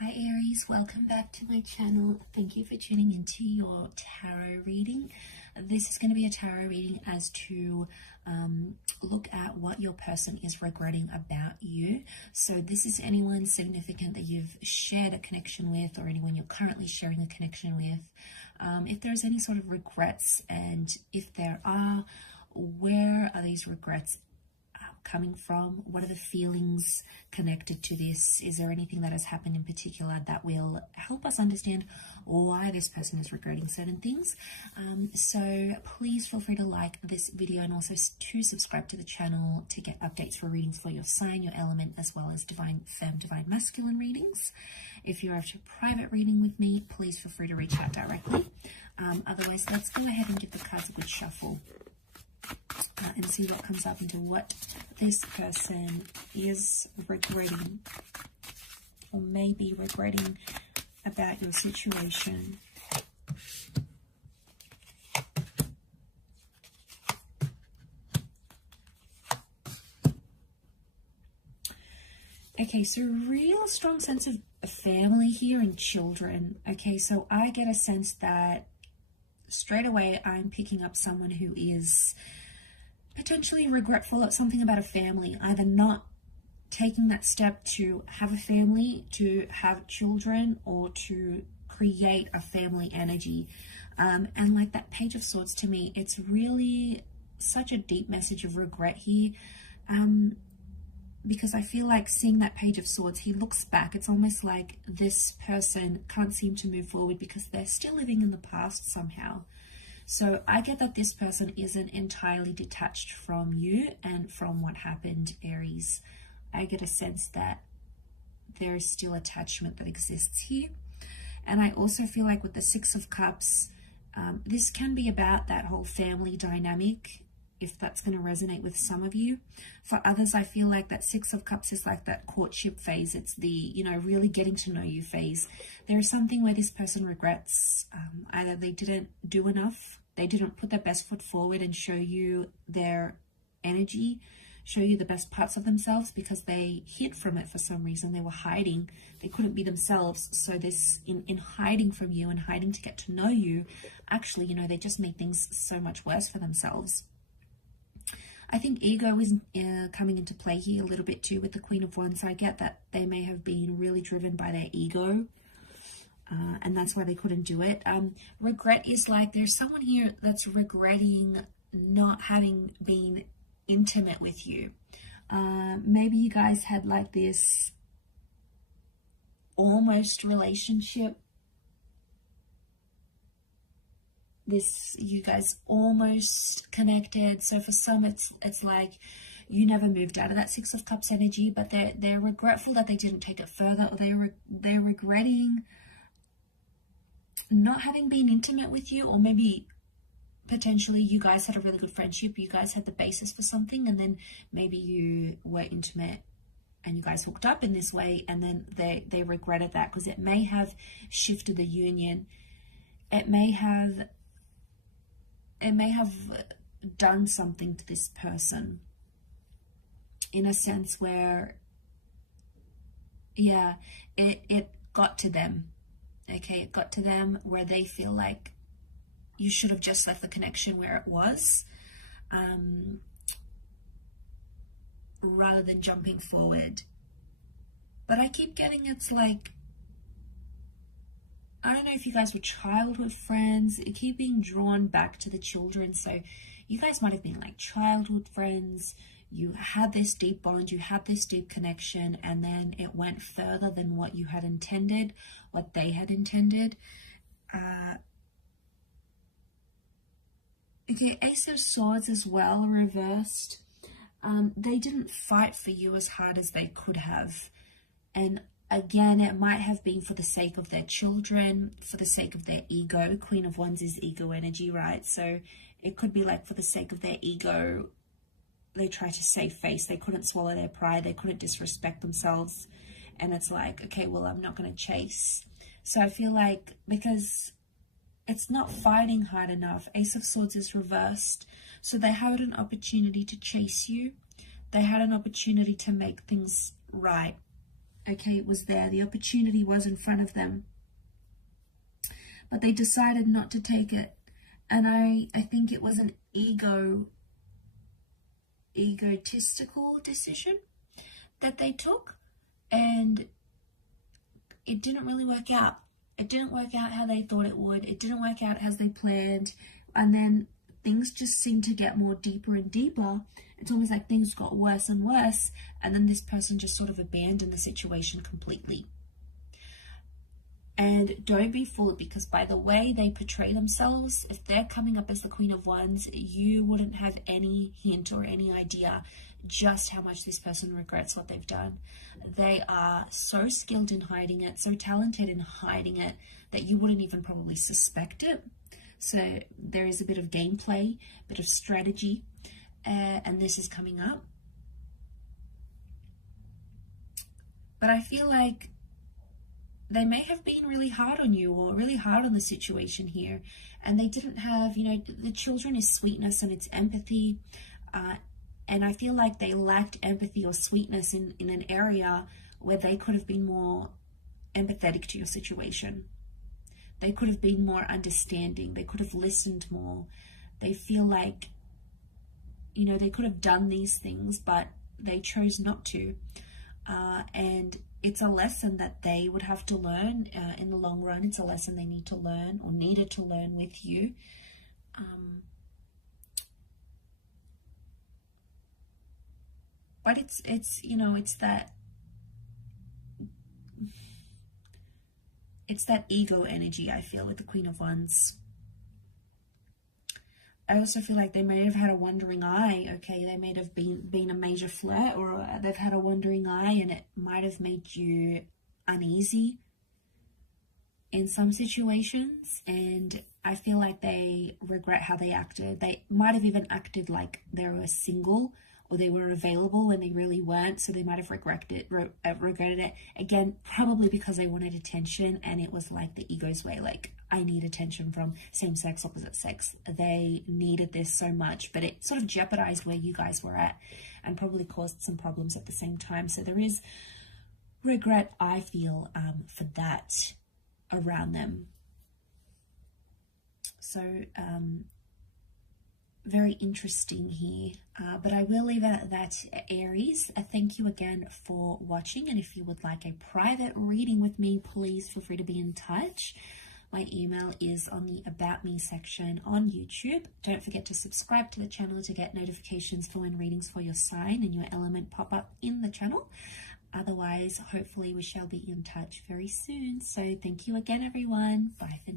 Hi Aries, welcome back to my channel. Thank you for tuning into your tarot reading. This is going to be a tarot reading as to look at what your person is regretting about you. So this is anyone significant that you've shared a connection with, or anyone you're currently sharing a connection with. If there's any sort of regrets, and if there are, where are these regrets coming from? What are the feelings connected to this? Is there anything that has happened in particular that will help us understand why this person is regretting certain things? So please feel free to like this video, and also to subscribe to the channel to get updates for readings for your sign, your element, as well as divine femme, divine masculine readings. If you're after a private reading with me, please feel free to reach out directly. Otherwise, let's go ahead and give the cards a good shuffle. And see what comes up into what this person is regretting, or maybe regretting about your situation. Okay, so real strong sense of family here and children. Okay, so I get a sense that straight away I'm picking up someone who is potentially regretful of something about a family, either not taking that step to have a family, to have children, or to create a family energy. And like that Page of Swords, to me, it's really such a deep message of regret here. Because I feel like seeing that Page of Swords, he looks back. It's almost like this person can't seem to move forward because they're still living in the past somehow. So I get that this person isn't entirely detached from you and from what happened, Aries. I get a sense that there is still attachment that exists here. And I also feel like with the Six of Cups, this can be about that whole family dynamic, if that's going to resonate with some of you. For others, I feel like that Six of Cups is like that courtship phase. It's the, really getting to know you phase. There is something where this person regrets either they didn't do enough, they didn't put their best foot forward and show you their energy, show you the best parts of themselves, because they hid from it for some reason. They were hiding. They couldn't be themselves. So this, in hiding from you and hiding to get to know you, actually, they just made things so much worse for themselves. I think ego is coming into play here a little bit too with the Queen of Wands. So I get that they may have been really driven by their ego, and that's why they couldn't do it. Regret is like there's someone here that's regretting not having been intimate with you. Maybe you guys had like this almost relationship. You guys almost connected. So for some, it's like you never moved out of that Six of Cups energy, but they're regretful that they didn't take it further, or they're regretting not having been intimate with you, or maybe potentially you guys had a really good friendship, you guys had the basis for something, and then maybe you were intimate and you guys hooked up in this way, and then they regretted that because it may have shifted the union. It may have done something to this person in a sense where, yeah, it got to them. Okay, it got to them where they feel like you should have just left the connection where it was, rather than jumping forward. But I keep getting, it's like, I don't know if you guys were childhood friends. It keep being drawn back to the children. So you guys might have been like childhood friends. You had this deep bond, you had this deep connection, and then it went further than what you had intended, what they had intended. Okay, Ace of Swords as well, reversed. They didn't fight for you as hard as they could have. And again, it might have been for the sake of their children, for the sake of their ego. Queen of Wands is ego energy, right? So it could be like for the sake of their ego, they try to save face. They couldn't swallow their pride. They couldn't disrespect themselves. And it's like, okay, well, I'm not going to chase. So I feel like because it's not fighting hard enough, Ace of Swords is reversed. So they had an opportunity to chase you. They had an opportunity to make things right. okay, was there. The opportunity was in front of them, but they decided not to take it. And I think it was an egotistical decision that they took, and it didn't really work out. It didn't work out how they thought it would. It didn't work out as they planned. And then things just seemed to get more deeper and deeper. It's almost like things got worse and worse. And then this person just sort of abandoned the situation completely. And don't be fooled, because by the way they portray themselves, if they're coming up as the Queen of Wands, you wouldn't have any hint or any idea just how much this person regrets what they've done. They are so skilled in hiding it, so talented in hiding it, that you wouldn't even probably suspect it. So there is a bit of gameplay, a bit of strategy, and this is coming up. But I feel like they may have been really hard on you, or really hard on the situation here, and they didn't have, you know, the children is sweetness and it's empathy, and I feel like they lacked empathy or sweetness in an area where they could have been more empathetic to your situation. They could have been more understanding. They could have listened more. They feel like, you know, they could have done these things, but they chose not to. And it's a lesson that they would have to learn in the long run. It's a lesson they need to learn, or needed to learn with you. But it's you know, it's that ego energy, I feel, with the Queen of Wands. I also feel like they may have had a wandering eye, okay? They may have been a major flirt, or they've had a wandering eye, and it might have made you uneasy in some situations. And I feel like they regret how they acted. They might have even acted like they were single, or they were available when they really weren't, so they might have regretted it. Again, probably because they wanted attention, and it was like the ego's way, like, I need attention from same sex, opposite sex. They needed this so much, but it sort of jeopardized where you guys were at, and probably caused some problems at the same time. So there is regret, I feel, for that around them. So, very interesting here, but I will leave it at that, Aries. Thank you again for watching, and if you would like a private reading with me, please feel free to be in touch. My email is on the About Me section on YouTube. Don't forget to subscribe to the channel to get notifications for when readings for your sign and your element pop up in the channel. Otherwise, hopefully we shall be in touch very soon. So thank you again, everyone. Bye for now.